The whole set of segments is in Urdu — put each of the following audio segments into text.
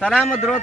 سلام درود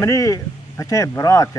مني فتاه برات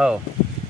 او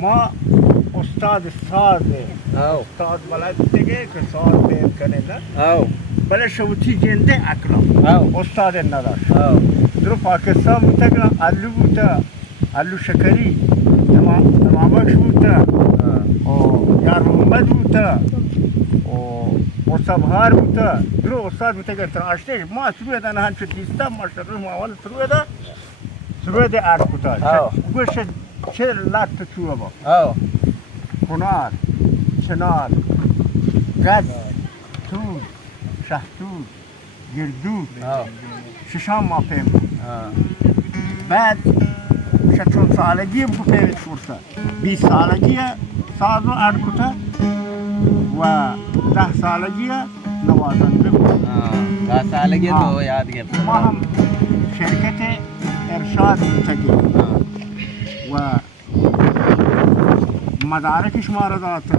ما استاد الصاد او استاد بلد دیگه که صاد بیم کنه نه او بله شوتی جنده اکرام او استاد نداشت او در پاکستان بوده علو بوده علو شکری نمامک بوده یار محمد بوده استاد بهار بوده در استاد بوده که تراشته ما سروی دانه هم شد دیستا ما شروع ما اول سروی ده آرد بوده گوشه چه لات تو با او کنار چنار گز تور شهتور گردود ششام ما پیم بعد شتون سالگی هم پیم شورتا 20 سالگی سازو آرد کتا و 10 سالگی نوازنده بود 10 سالگی تو یاد گرفت ما هم شرکت ارشاد تگیم و مدارکش ما را داده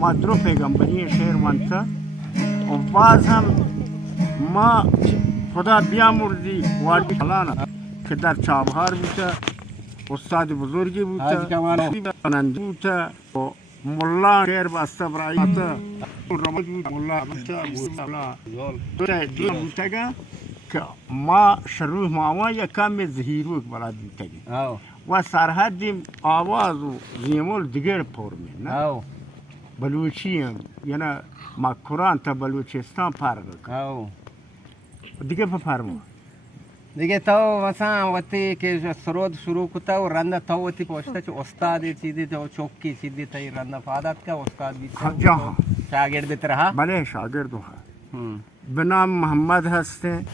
ما درو پیغمبری شعر وانتا و باز هم ما خدا بیامرزی وادی فلانا که در چابهار بوده استاد بزرگی بوده کننده بوده و ملا شعر بسته برای بوده رمز بوده ملا بوده بوده که ما شروع ماما یکم زهیروک بلد بوده و سرحدیم آواز و زیمول دیگر پر می نه بلوچی هم یعنی ما قرآن تا بلوچستان فرق او دیگه بفرما دیگه تو مثلا وقتی که سرود شروع کتا و رنده تو وقتی پوشتا چه استادی چیزی تو چوکی چیزی تا رنده فادت کا استاد بی جا شاگرد ترها بله شاگرد ها به نام محمد هسته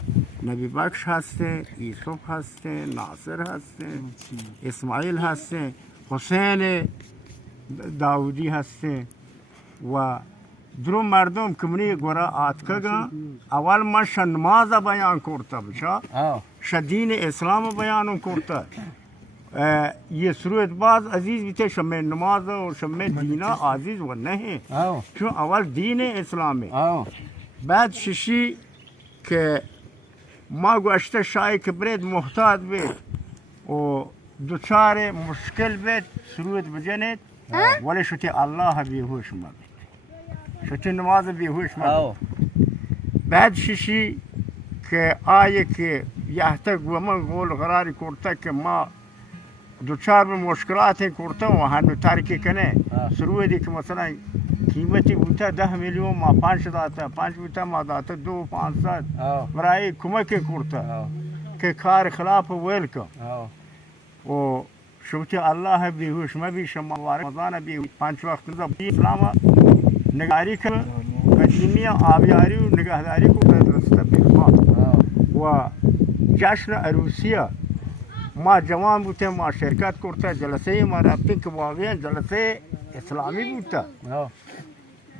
نبی بخش هسته یوسف هسته ناصر هسته اسماعیل هسته حسین داودی هسته و درو مردم کمنی گورا آتکگا اول ما نماز بیان کرتا بشا شدین اسلام بیان کرتا یہ سروت باز عزیز بیتے شمع نماز و شمع دینا عزیز و نہیں چون اول دین اسلام بعد ششی که ما گوشته شای کبرید محتاط بید و دوچار مشکل بید سروت بجنید ولی شتی الله بیهوش ما بید شتی نماز بیهوش ما بید بعد ششی که آیه که یحتق و من قول قراری کرده که ما دوچار به مشکلات کرده و هنو ترکی کنه سروتی که مثلا قیمتی بوده 10 میلیون ما 5 داده 5 بوده ما داده 2 500 برای کمک کرده که کار خلاف ویل که و شوتی الله بیهوش ما بی شما رمضان بی 5 وقت نزا اسلام نگاری که قدیمی آبیاری و نگهداری کو درست بیرما و جشن عروسیه ما جوان بوده ما شرکت کرده جلسه ما رفتیم که واقعا جلسه اسلامی بوده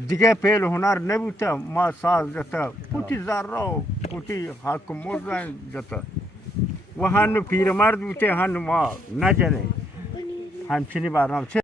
دیگه پیل هنر نبوده ما ساز جتا پوتی زاره و پوتی حاکم موزن جتا و هنو پیرمرد بوده هنو ما نجنه همچنین برنامه